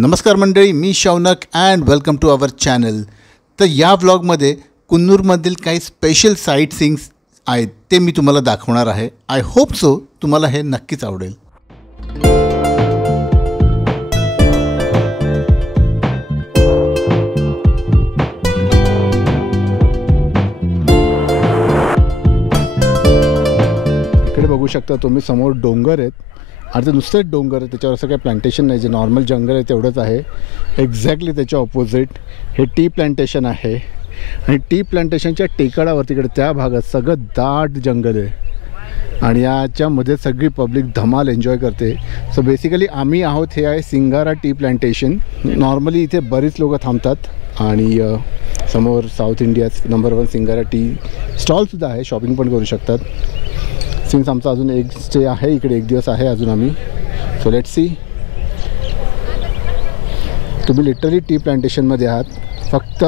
नमस्कार मंडळी, मी Shaunak and welcome to our channel. तर या व्लॉगमध्ये कुन्नूरमधील काही स्पेशल साईट सीइंग्स आहेत ते मी तुम्हाला दाखवणार आहे. आय होप सो तुम्हाला हे नक्कीच आवडेल. इकडे बघू शकता तुम्ही, समोर डोंगर आहेत आणि ते नुसतेच डोंगर आहे, त्याच्यावर असं काही प्लांटेशन नाही. जे नॉर्मल जंगल आहे तेवढंच आहे. एक्झॅक्टली त्याच्या ऑपोजिट हे टी प्लांटेशन आहे आणि टी प्लांटेशनच्या टेकडावर तिकडे त्या भागात सगळं दाट जंगल आहे आणि याच्यामध्ये सगळी पब्लिक धमाल एन्जॉय करते. सो बेसिकली आम्ही आहोत, हे आहे सिंगारा टी प्लांटेशन. नॉर्मली इथे बरीच लोकं थांबतात आणि समोर साऊथ इंडियाच नंबर 1 सिंगारा टी स्टॉलसुद्धा आहे, शॉपिंग पण करू शकतात. सिन्स आमचा अजून एक स्टे आहे इकडे, एक दिवस आहे अजून आम्ही. So let's see. तुम्ही लिटरली टी प्लांटेशनमध्ये आहात, फक्त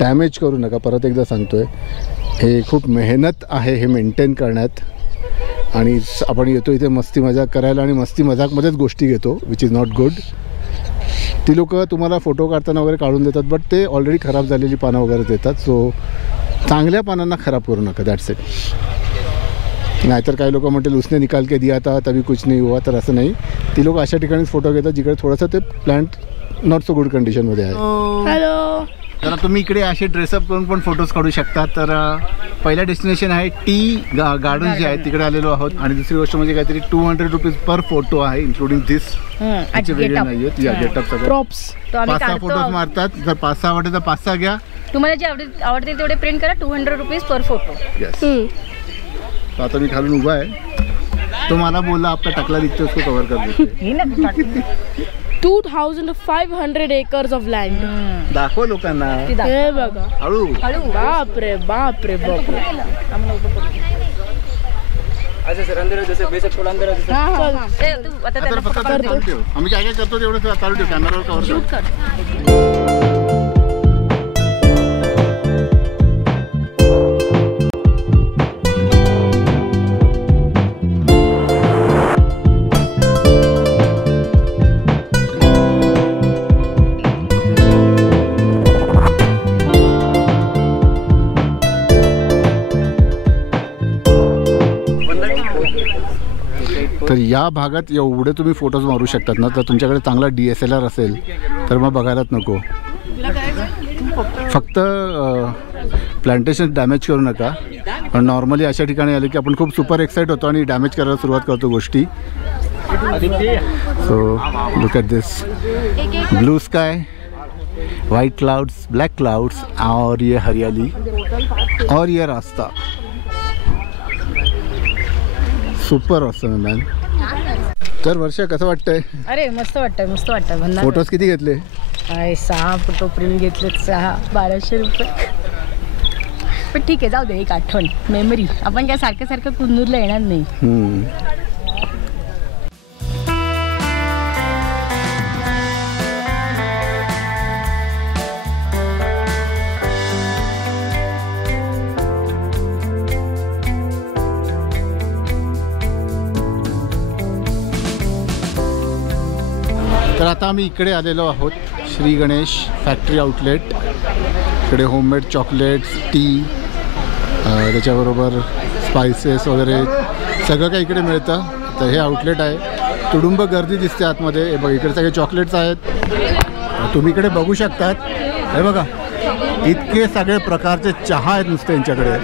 डॅमेज करू नका. परत एकदा सांगतो आहे, हे खूप मेहनत आहे हे मेंटेन करण्यात आणि आपण येतो इथे मस्ती मजाक करायला आणि मस्ती मजाकमध्येच गोष्टी घेतो, विच इज नॉट गुड. ती लोकं तुम्हाला फोटो काढताना वगैरे काढून देतात, बट ते ऑलरेडी खराब झालेली पानं वगैरे देतात. सो चांगल्या पानांना खराब करू नका, दॅट्स इट. नाहीतर काही लोक म्हणतील उसने निकाल के दिया था तभी कुछ नहीं हुआ. तर असं नाही, ती लोक अशा ठिकाणीच फोटो घेतात जिकडे थोडंसं ते प्लांट नॉट सो गुड कंडिशनमध्ये आहे. हॅलो. तर तुम्ही इकडे असे ड्रेसअप करून पण फोटोज काढू शकता. तर पहिला डेस्टिनेशन आहे टी गार्डन जे आहे तिकडे आलेलो आहोत. आणि दुसरी गोष्ट म्हणजे काहीतरी 200 रुपीज पर फोटो आहे, इन्क्लुडिंग दिस. वेगळे नाही आहेत या गेटअप सगळं. प्रॉप्स 5-6 फोटोज मारतात. जर 5-6 आवडते तर 5-6 घ्या. तुम्हाला जे आवडतील तेवढे प्रिंट करा. 200 रुपीज पर फोटो. येस. आता मी खालून उभा आहे, तो मला बोलला आपला टकला दिसतो, उसको कव्हर कर देते. 2500 acres of land. दाखव लोकांना. हे बघा, हळू. बाप रे बाप रे बाप रे. आम्ही काय काय करतो तेवढं चालू ठेव, कॅमेरावर कव्हर कर. तर या भागात एवढे तुम्ही फोटोज मारू शकतात ना, तर तुमच्याकडे चांगला DSLR असेल तर मग बघायलाच नको. फक्त प्लांटेशन डॅमेज करू नका. नॉर्मली अशा ठिकाणी आले की आपण खूप सुपर एक्साइट होतो आणि डॅमेज करायला सुरुवात करतो गोष्टी. So look at this blue sky, white clouds, black clouds और ये हरियाली और ये रास्ता. Super awesome man. तर वर्षा कसं वाटतंय? अरे मस्त वाटतंय, मस्त वाटतंय. फोटोज किती घेतले? 6 फोटो प्रिंट घेतले. 1200 रुपये. पण ठीक आहे, जाऊ दे, एक आठवण, मेमरी. आपण काय सारखं सारखं कुन्नूरला येणार नाही. तर आता आम्ही इकडे आलेलो आहोत, श्री गणेश फॅक्टरी आउटलेट. इकडे होममेड चॉकलेट्स, टी, त्याच्याबरोबर स्पायसेस वगैरे सगळं काही इकडे मिळतं. तर हे आउटलेट आहे. तुडुंब गर्दी दिसते आतमध्ये. हे बघा, इकडे सगळे चॉकलेट्स आहेत, तुम्ही इकडे बघू शकतात. हे बघा, इतके सगळे प्रकारचे चहा आहेत नुसते यांच्याकडे.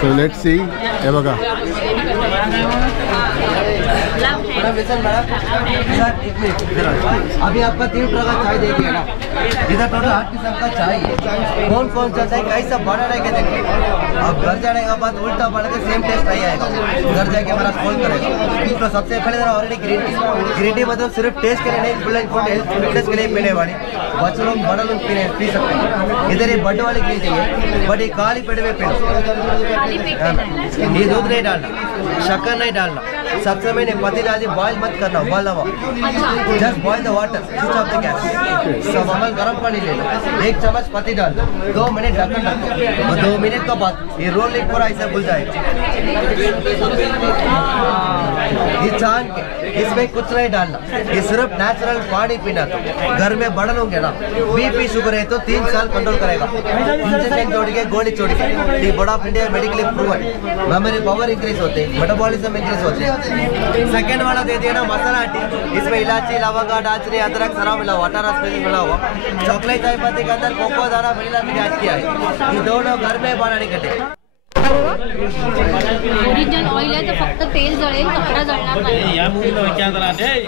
So let's see. हे बघा, अभी आपका 3 प्रकार चाय देंगे ना, इधर टोटल 8 किस्म का चाय है. कौन कौन सा चाय कैसा बना रहेगा देखिए. अब घर जाने के बाद उल्टा पड़ के सेम टेस्ट नहीं आएगा. घर जाके हमारा कॉल करेगा. तो सबसे पहले ऑलरेडी ग्रीन टी मतलब सिर्फ टेस्ट के लिए नहीं, फुल हेल्थ फिटनेस के लिए पीने वाली. बच्चे लोग बड़ा लोग पी सकते हैं. इधर ये बड वाली ग्रीन टी है, बट ये काली पेड़ में पीना. ये दूध नहीं डालना, शक्कर नहीं डालना. सबसे मैंने पति डाली, बॉयल मत करना, उबालना हुआ. Just boil the water, switch off the gas. सब अमल गर्म पानी ले लो, 1 चम्मच पति डाल दो, 2 मिनट ढक्कन रखो और 2 मिनट के बाद ये रोल पूरा ऐसा भूल जाएगा. ये छान के इसमें कुछ नहीं डालना, ये सिर्फ नेचुरल पानी पीना। तो घर में बड़ा लोग है ना, बीपी शुगर है तो 3 साल कंट्रोल करेगा। इंजेक्शन छोड़ के गोली छोड़ के ये बड़ा of India medically proven, memory power increase होते, मेटाबॉलिज्म इंक्रीज होते। सेकेंड वाला दे दिया ना मसाला टी, इसमें इलायची, लवंगा, दालचीनी, अदरक सारा मिला, वाटर स्पेशल मिला हुआ, चॉकलेट चाय पत्ती के अंदर कोको दाना वनीला भी ऐड किया है। ये दोनों घर में बनाने के लिए ओरिजिनल ऑइल आहे तर फक्त तेल जळेल, कपडा जळणार नाही।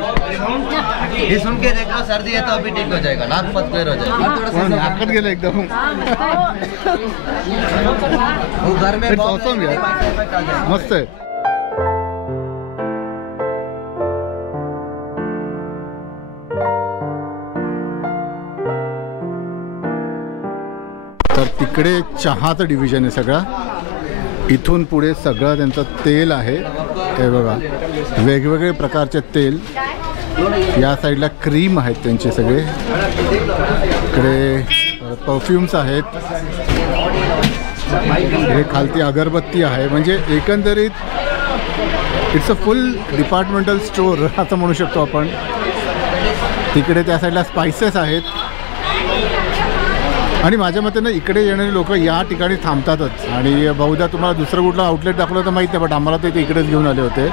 ये सुन के देख लो, सर्दी है तो अभी ठीक हो जाएगा, नाक पत क्लियर हो जाएगा। नाकात गेलं एकदम। वो घर में It's awesome यार, मस्त आहे। तर तिकडे चहाचं डिव्हिजन आहे सगळा, इथून पुढे सगळं त्यांचं तेल आहे। हे बघा वेगवेगळे प्रकारचे तेल, या साईडला क्रीम आहेत त्यांचे सगळे, इकडे परफ्यूम्स आहेत, हे खालती अगरबत्ती आहे। म्हणजे एकंदरीत it's a full departmental store असं म्हणू शकतो आपण। तिकडे त्या साईडला स्पायसेस आहेत आणि माझ्या मते ना इकडे येणारे लोक या ठिकाणी थांबतातच। आणि बहुधा तुम्हाला दुसरं कुठलं आउटलेट दाखवलं तर माहीत नाही, बट आम्हाला ते इकडेच घेऊन आले होते।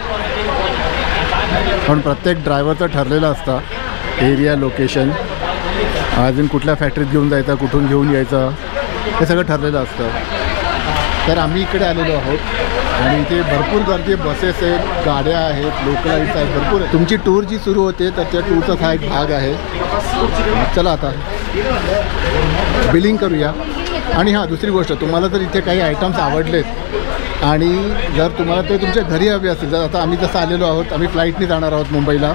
पण प्रत्येक ड्रायव्हरचं ठरलेलं असतं एरिया, लोकेशन, अजून कुठल्या फॅक्टरीत घेऊन जायचं, कुठून घेऊन यायचं, हे सगळं ठरलेलं असतं। तर आम्ही इकडे आलेलो आहोत आणि इथे भरपूर गर्दी, बसेस आहेत, गाड्या आहेत, लोकल लाईट्स आहेत, भरपूर आहे। तुमची टूर जी सुरू होते तर त्या टूरचाच हा एक भाग आहे। चला आता बिलिंग करूया। आणि हां, दुसरी गोष्ट, तुम्हाला जर इथे काही आयटम्स आवडलेत आणि जर तुम्हाला ते तुमच्या घरी हवे असतील, जर आता आम्ही जसं आलेलो आहोत, आम्ही फ्लाईटने जाणार आहोत मुंबईला,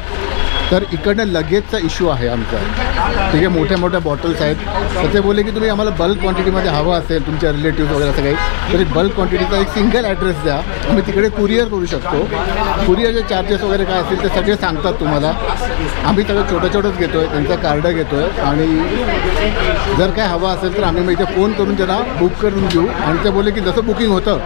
तर इकडनं लगेजचा इश्यू आहे आमचा। ठीक आहे, मोठ्या मोठ्या बॉटल्स आहेत, तर ते बोलले की तुम्ही आम्हाला बल्क क्वांटिटीमध्ये हवं असेल, तुमच्या रिलेटिव्ह वगैरे असं काही, तर एक बल्क क्वांटिटीचा एक सिंगल ॲड्रेस द्या, आम्ही तिकडे कुरिअर करू शकतो। कुरिअरचे चार्जेस वगैरे काय असतील ते सगळे सांगतात तुम्हाला। आम्ही सगळं छोटंच घेतो आहे, त्यांचं कार्ड घेतो आहे आणि जर काय हवं असेल तर आम्ही मग इथे फोन करून त्यांना बुक करून घेऊ। आणि ते बोलले की जसं बुकिंग होतं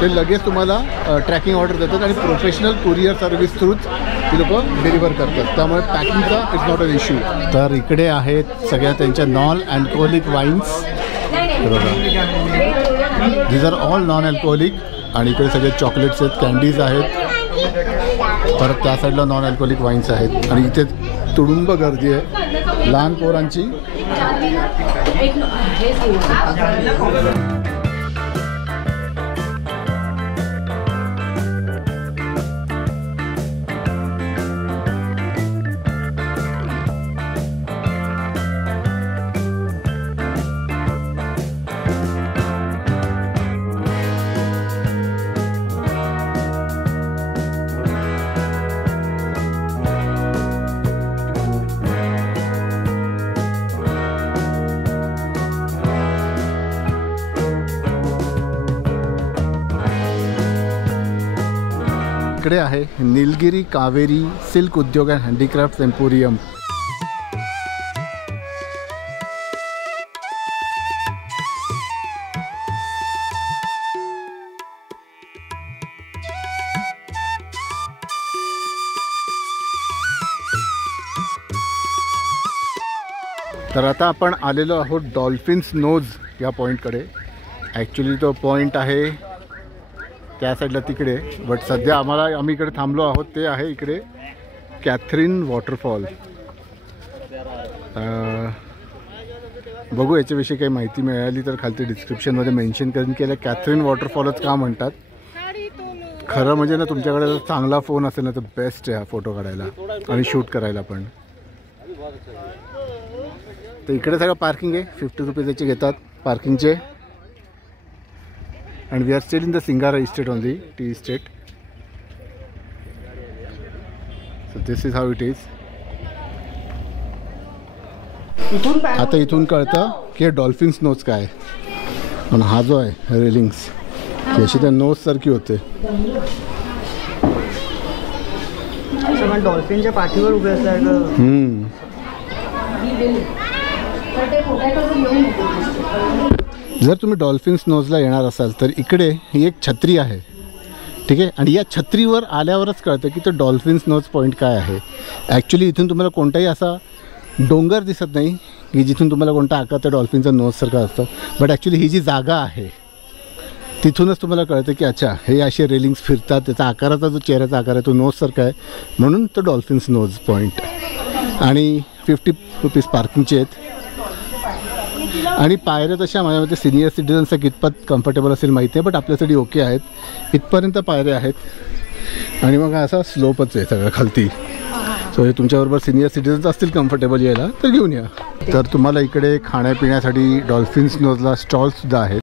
ते लगेच तुम्हाला ट्रॅकिंग ऑर्डर देतात आणि प्रोफेशनल कुरिअर सर्व्हिस थ्रूच ती लोक डिलिव्हर करतात, त्यामुळे पॅकिंगचा इट्स नॉट अन इश्यू। तर इकडे आहेत सगळ्या त्यांच्या non alcoholic wines, these are all non alcoholic. आणि इकडे सगळे चॉकलेट्स आहेत, कॅन्डीज आहेत, परत त्या साईडला नॉन अल्कोहोलिक वाईन्स आहेत। आणि इथे तुडुंब गर्दी आहे लहान पोरांची। इकडे आहे नीलगिरी कावेरी सिल्क उद्योग अँड हँडीक्राफ्ट एम्पोरियम। तर आता आपण आलेलो आहोत डॉल्फिन्स नोज या पॉईंटकडे। ॲक्च्युली तो पॉईंट आहे त्या साईडला तिकडे, बट सध्या आम्ही इकडे थांबलो आहोत ते आहे इकडे कॅथरीन वॉटरफॉल। बघू याच्याविषयी काही माहिती मिळाली तर खालती डिस्क्रिप्शनमध्ये मेन्शन करून केलं। कॅथरीन वॉटरफॉलच का म्हणतात, खरं म्हणजे ना तुमच्याकडे जर चांगला फोन असेल ना तर बेस्ट आहे हा फोटो काढायला आणि शूट करायला पण। तर इकडे सगळं पार्किंग आहे, 50 रुपीज याचे घेतात पार्किंगचे। And we are still in the Singara estate only, tea estate. So this is how it is. आता इथून कळतं की डॉल्फिन्स नोज काय, पण हा जो आहे रेलिंग्स ती अशी त्या नोज सारखी होते। डॉल्फिनच्या पाठीवर उभे असतात। जर तुम्ही डॉल्फिन्स नोजला येणार असाल तर इकडे ही एक छत्री आहे, ठीक आहे. आणि या छत्रीवर आल्यावरच कळतं की तो डॉल्फिन्स नोज पॉईंट काय आहे. ॲक्च्युली इथून तुम्हाला कोणताही असा डोंगर दिसत नाही की जिथून तुम्हाला कोणता आकार त्या डॉल्फिनचा नोजसारखा असतो. बट ॲक्च्युली ही जी जागा आहे तिथूनच तुम्हाला कळतं की अच्छा हे असे रेलिंग्स फिरतात, त्याचा आकाराचा जो चेहऱ्याचा आकार आहे तो नोजसारखा आहे, म्हणून तो डॉल्फिन्स नोज पॉईंट. आणि 50 रुपीज पार्किंगचे आहेत. आणि पायऱ्या तशा माझ्या मते सिनियर सिटीजनचा कितपत कम्फर्टेबल असेल माहिती आहे, बट आपल्यासाठी ओके आहेत. इथपर्यंत पायऱ्या आहेत आणि मग असा स्लोपच आहे सगळं खालती. सो हे तुमच्याबरोबर सिनियर सिटीजन्स असतील कम्फर्टेबल यायला तर घेऊन या. तर तुम्हाला इकडे खाण्यापिण्यासाठी डॉल्फिन्स नोजला स्टॉल्ससुद्धा आहेत.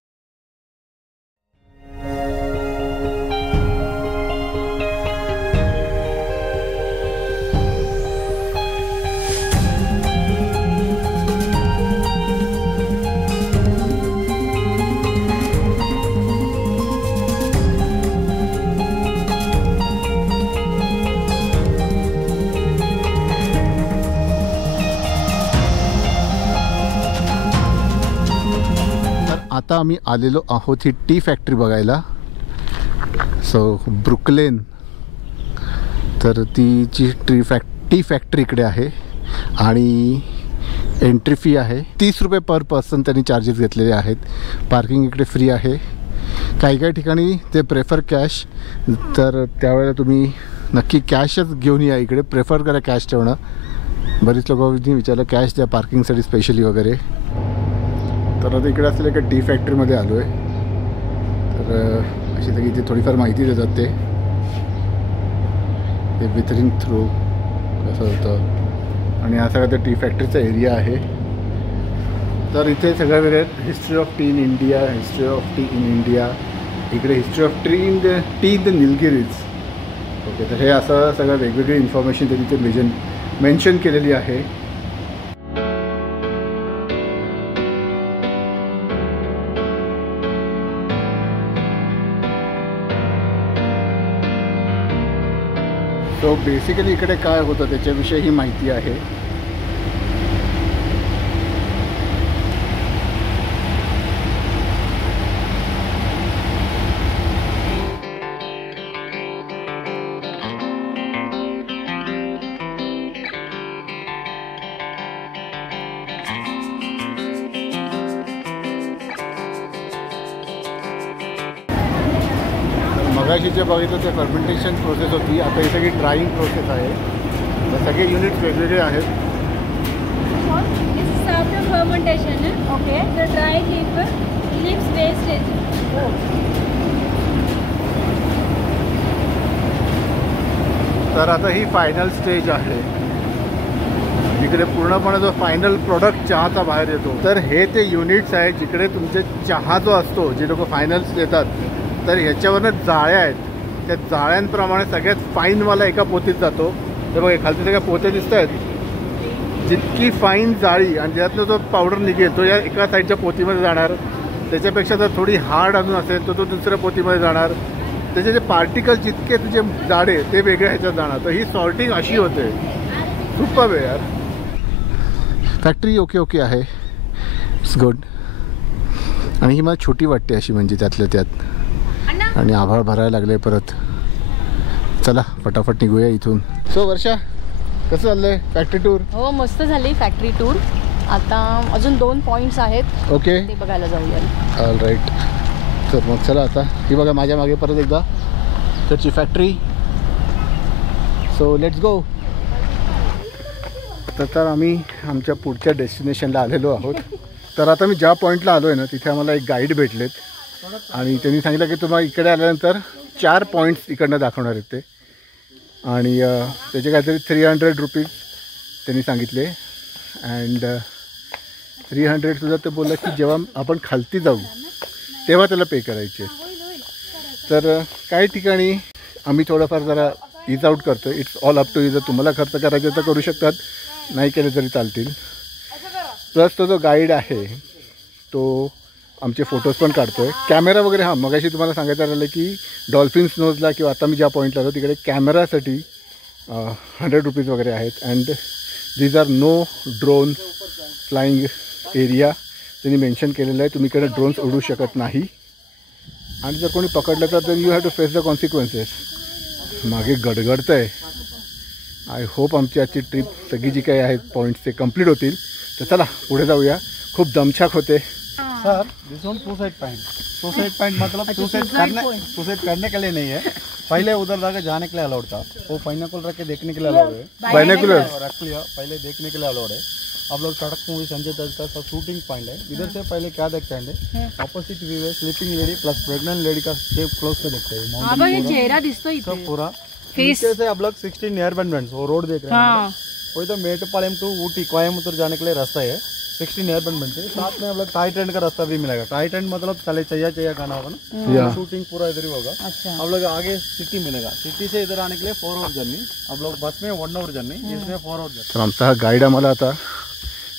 आता आम्ही आलेलो आहोत ही टी फॅक्टरी बघायला. सो ब्रुकलेन, तर ती टी फॅक्टरी इकडे आहे आणि एंट्री फी आहे 30 रुपये पर पर्सन त्यांनी चार्जेस घेतलेले आहेत. पार्किंग इकडे फ्री आहे. काही काही ठिकाणी ते प्रेफर कॅश, तर त्यावेळेला तुम्ही नक्की कॅशच घेऊन या. इकडे प्रेफर करा कॅश ठेवणं. बरीच लोकांनी विचारलं कॅश द्या पार्किंगसाठी स्पेशली वगैरे. तर आता इकडे असलेल्या एका टी फॅक्टरीमध्ये आलो आहे. तर अशी तर इथे थोडीफार माहिती देतात ते विथरिंग थ्रू कसं होतं. आणि हा सगळा त्या टी फॅक्टरीचा एरिया आहे. तर इथे सगळ्या वेगळ्या history of tea in India, history of tea in India, इकडे history of tea in the Nilgiris. Okay, तर हे असं सगळं वेगवेगळी इन्फॉर्मेशन त्यांनी इथे मेन्शन केलेली आहे. सो बेसिकली इकडे काय होतं त्याच्याविषयी ही माहिती आहे. मगाशी जे बघितलं ते फर्मेंटेशन प्रोसेस होती. आता ही सगळी ड्राईंग प्रोसेस आहे. तर सगळे युनिट्स वेगवेगळे आहेत. After fermentation, okay, the dry leaves wastage. तर आता ही फायनल स्टेज आहे. जिकडे पूर्णपणे जो फायनल प्रोडक्ट चहाचा बाहेर येतो. तर हे ते युनिट्स आहेत जिकडे तुमचे चहा जो असतो, जे लोक फायनल्स देतात, तर ह्याच्यावरनं जाळ्या आहेत. त्या जाळ्यांप्रमाणे सगळ्यात फाईनवाला एका पोतीत जातो. तर बघा खालचे सगळ्या पोते दिसत आहेत. जितकी फाईन जाळी आणि त्यातनं जो पावडर निघेल तो या एका साईडच्या पोतीमध्ये जाणार. त्याच्यापेक्षा जर थोडी हार्ड अजून असेल तर तो दुसऱ्या पोतीमध्ये जाणार. त्याचे जे पार्टिकल जितके तुझे जाडे ते वेगळ्या ह्याच्यात जाणार. तर ही सॉर्टिंग अशी होते. खूप वेळ यार. फॅक्टरी ओके आहे, इट्स गुड. आणि ही मला छोटी वाटते अशी, म्हणजे त्यातल्या त्यात. आणि आभाळ भरायला लागले परत. चला फटाफट निघूया इथून. सो वर्षा, कसं चाललंय फॅक्टरी टूर? हो, मस्त झाली फॅक्टरी टूर. आता अजून 2 पॉईंट्स आहेत, ओके, ते बघायला जाऊया. All right. तर मग चला आता. ही बघा माझ्या मागे परत एकदा त्याची फॅक्टरी. So let's go. तर आम्ही आमच्या पुढच्या डेस्टिनेशनला आलेलो आहोत. तर आता मी ज्या पॉईंटला आलो आहे ना तिथे आम्हाला एक गाईड भेटलेत आणि त्यांनी सांगितलं की तुम्हाला इकडे आल्यानंतर 4 पॉईंट्स इकडनं दाखवणार आहेत ते. आणि त्याचे काहीतरी 300 रुपीज त्यांनी सांगितले. अँड 300सुद्धा ते बोललं की जेव्हा आपण खालती जाऊ तेव्हा त्याला पे करायचे. तर काही ठिकाणी आम्ही थोडंफार जरा इज आउट करतो. It's all up to you. जर तुम्हाला खर्च करायचे तर करू शकतात, नाही केले तरी चालतील. प्लस तो जो गाईड आहे तो आमचे फोटोज पण काढतो आहे. कॅमेरा वगैरे, हां मगाशी तुम्हाला सांगायचं राहिलं की डॉल्फिन्स नोजला किंवा आता मी ज्या पॉईंटला आलो तिकडे कॅमेरासाठी 100 रुपीज वगैरे आहेत. And these are no drone flying area त्यांनी मेन्शन केलेलं आहे. तुम्ही इकडे ड्रोन्स उडू शकत नाही. आणि जर कोणी पकडलं तर then you have to face the consequences. मागे गडगडतं आहे. आय होप आमची आजची ट्रिप सगळी जी काही आहेत पॉईंट्स ते कंप्लीट होतील. तर चला पुढे जाऊया. खूप दमछाक होते. सर दिस वन सुसाइड पॉइंट मतलब सुसाइड करने के लिए नहीं है. पहले उधर जाकर जाने के लिए अलाउड था. वो पाइनएप्पल रख के देखने के लिए अलाउड है. बाइनोकुलर्स रख लिया पहले देखने के लिए अलाउड है. आप लोग सड़क मूवी संजय दत्त का शूटिंग पॉइंट है. इधर से पहले क्या देखते हैं ऑपोजिट व्यू है sleeping lady plus pregnant lady का शेप क्लोज से देखते हैं. चेहरा दिसतो सब इथे. पूरा फेस नीचे से आप लोग 16 एयरबैंड बैंड्स वो रोड देख रहे हैं. वही तो मेटपालयम टू ऊटी कोयम्बतूर जाने के लिए रास्ता है. 16 एयरबैंड बैंड है. साथ में आप लोग टाई ट्रेन का रास्ता भी मिलेगा. टाई ट्रेन मतलब चले चाहिए गाना होगा ना. शूटिंग पूरा इधर ही होगा. अच्छा. आप लोग आगे सिटी मिलेगा. सिटी से इधर आने के लिए 4 आवर जर्नी. आप लोग बस में 1 आवर जर्नी. इसमें 4 आवर जर्नी. तर आमचा हा गाईड आम्हाला आता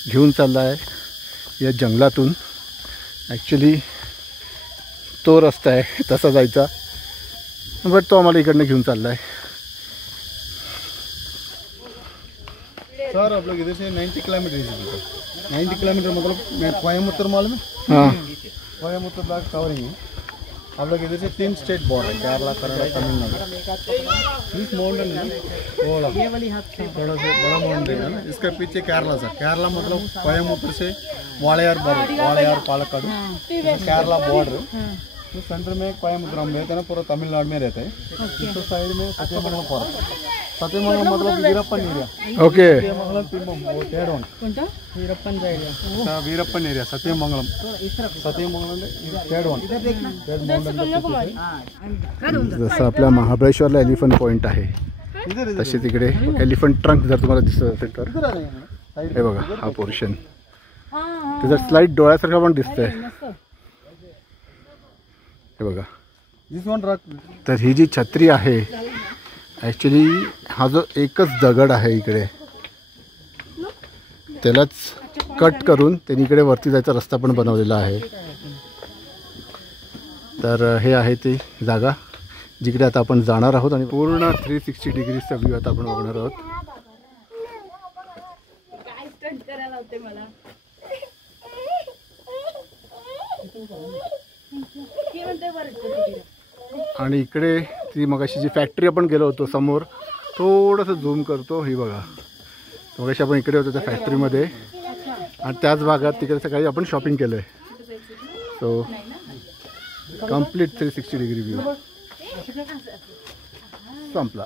घेऊन चालला आहे या जंगलातून. ॲक्च्युली तो रस्ता आहे तसा जायचा, बट तो आम्हाला इकडनं घेऊन चालला आहे. सर आप लोग इधर से 90 किलोमीटर 90 किलोमीटर मतलब मैं कोयम्बतूर मालूम है. हां कोयम्बतूर तक कवरिंग है. आप लोग इधर से 3 स्टेट बॉर्डर है केरला कर्नाटक तमिलनाडु. इस माउंटेन है थोड़ा से बड़ा माउंटेन है ना. इसके पीछे केरला सर. केरला मतलब कोयम्बतूर से वाड़यार पालक्काड केरला बॉर्डर. तो सेंटर में कोयम्बतूर हम रहते हैं ना पूरा तमिलनाडु में रहते हैं. तो साइड में सत्यमंगलम पड़ता है. सत्यमंगलम मतलब वीरप्पन एरिया. ओके. सत्यमंगलम तिम्बम वो third one Veerappan area Sathyamangalam third one. जसं आपल्या महाबळेश्वरला एलिफंट पॉईंट आहे तसे तिकडे एलिफंट ट्रंक जर तुम्हाला दिसत असेल तर हे बघा हा पोर्शन त्याचा स्लाइड डोळ्यासारखा पण दिसतंय. हे बघा. दिस वन रॉक. तर ही जी छत्री आहे ॲक्च्युली हा जो एकच दगड आहे इकडे त्यालाच कट करून त्यांनी इकडे वरती जायचा रस्ता पण बनवलेला आहे. तर हे आहे ती जागा जिकडे आता आपण जाणार आहोत आणि पूर्ण 360 डिग्रीचा व्ह्यू आता आपण बघणार आहोत. आणि इकडे ती मगाशी जी फॅक्टरी आपण गेलो होतो समोर थोडंसं झूम करतो. ही बघा मगाशी आपण इकडे होतो त्या फॅक्टरीमध्ये आणि त्याच भागात तिकडे सकाळी आपण शॉपिंग केलं आहे. सो कम्प्लीट 360 डिग्री व्ह्यू संपला.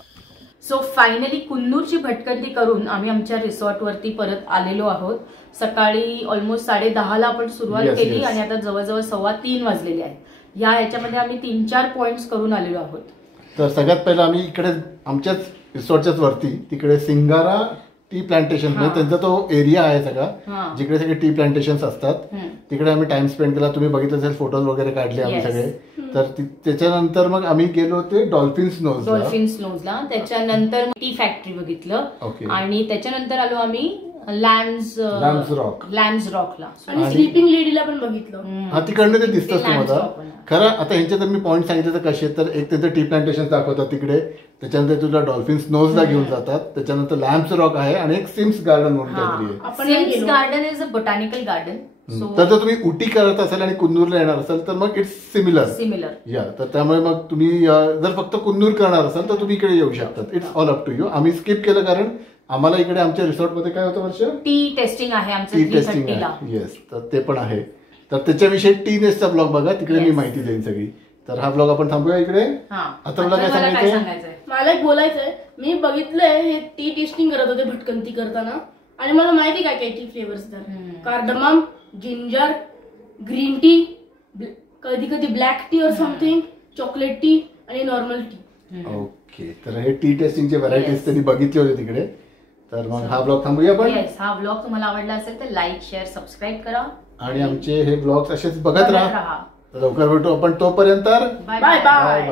सो फायनली कुन्नूरची भटकंती करून आम्ही आमच्या रिसॉर्टवरती परत आलेलो आहोत. सकाळी ऑलमोस्ट 10:30ला आपण सुरुवात केली आणि आता जवळजवळ 2:15 वाजलेले आहेत. या ह्याच्यामध्ये आम्ही 3-4 पॉईंट्स करून आलेलो आहोत. तर सगळ्यात पहिलं आम्ही इकडे आमच्याच रिसॉर्टच्याच वरती तिकडे सिंगारा टी प्लांटेशन म्हणजे त्यांचा तो एरिया आहे सगळा जिकडे सगळे टी प्लांटेशन्स असतात. तिकडे आम्ही टाइम स्पेंड केला. तुम्ही बघितलं असेल फोटोज वगैरे काढले आम्ही सगळे. तर त्याच्यानंतर मग आम्ही गेलो होते डॉल्फिन स्नोजला. त्याच्यानंतर टी फॅक्टरी बघितलं आणि त्याच्यानंतर आलो आम्ही लॅम्स रॉकला आणि स्लीपिंग लेडीला पण बघितलं. हा तिकडनं ते दिसतच तुम्हाला. खरं आता ह्यांचे तर मी पॉईंट सांगितले तर कसे तर एक त्यांचं टी प्लांटेशन दाखवतात तिकडे. त्याच्यानंतर तुला डॉल्फिन स्नोजला घेऊन जातात. त्याच्यानंतर लॅम्स रॉक आहे आणि एक सिम्स गार्डन म्हणून काहीतरी आहे. Sims garden is a botanical garden. तर जर तुम्ही उटी करत असाल आणि कुन्नूरला येणार असाल तर मग इट्स सिमिलर या. तर त्यामुळे मग तुम्ही जर फक्त कुन्नूर करणार असाल तर तुम्ही इकडे येऊ शकतात. It's all up to you. आम्ही स्किप केलं कारण आम्हाला इकडे आमच्या रिसॉर्टमध्ये काय होतं वर्ष टी टेस्टिंग आहे आमचं. टी टेस्टिंग आहे. येस. तर ते पण आहे. तर त्याच्याविषयी टी नेसचा ब्लॉग बघा तिकडे मी माहिती देईन सगळी. तर हा ब्लॉग आपण थांबूया इकडे. आता मला काय सांगायचंय. मला एक बोलायचंय. मी बघितलंय हे टी टेस्टिंग करत होते भटकंती करताना आणि मला माहिती काय काय टी फ्लेवर्स तर कार्डमम, जिंजर, ग्रीन टी, कधी कधी ब्लॅक टी और समथिंग, चॉकलेट टी आणि नॉर्मल टी. ओके. तर हे टी टेस्टिंगचे व्हरायटीज त्यांनी बघितले होते तिकडे. तर मग हा ब्लॉग थांबूया आपण. हा ब्लॉग तुम्हाला आवडला असेल तर लाईक शेअर सबस्क्राईब करा आणि आमचे हे ब्लॉग्स असेच बघत राहा. लवकर भेटू आपण. तोपर्यंत बाय बाय.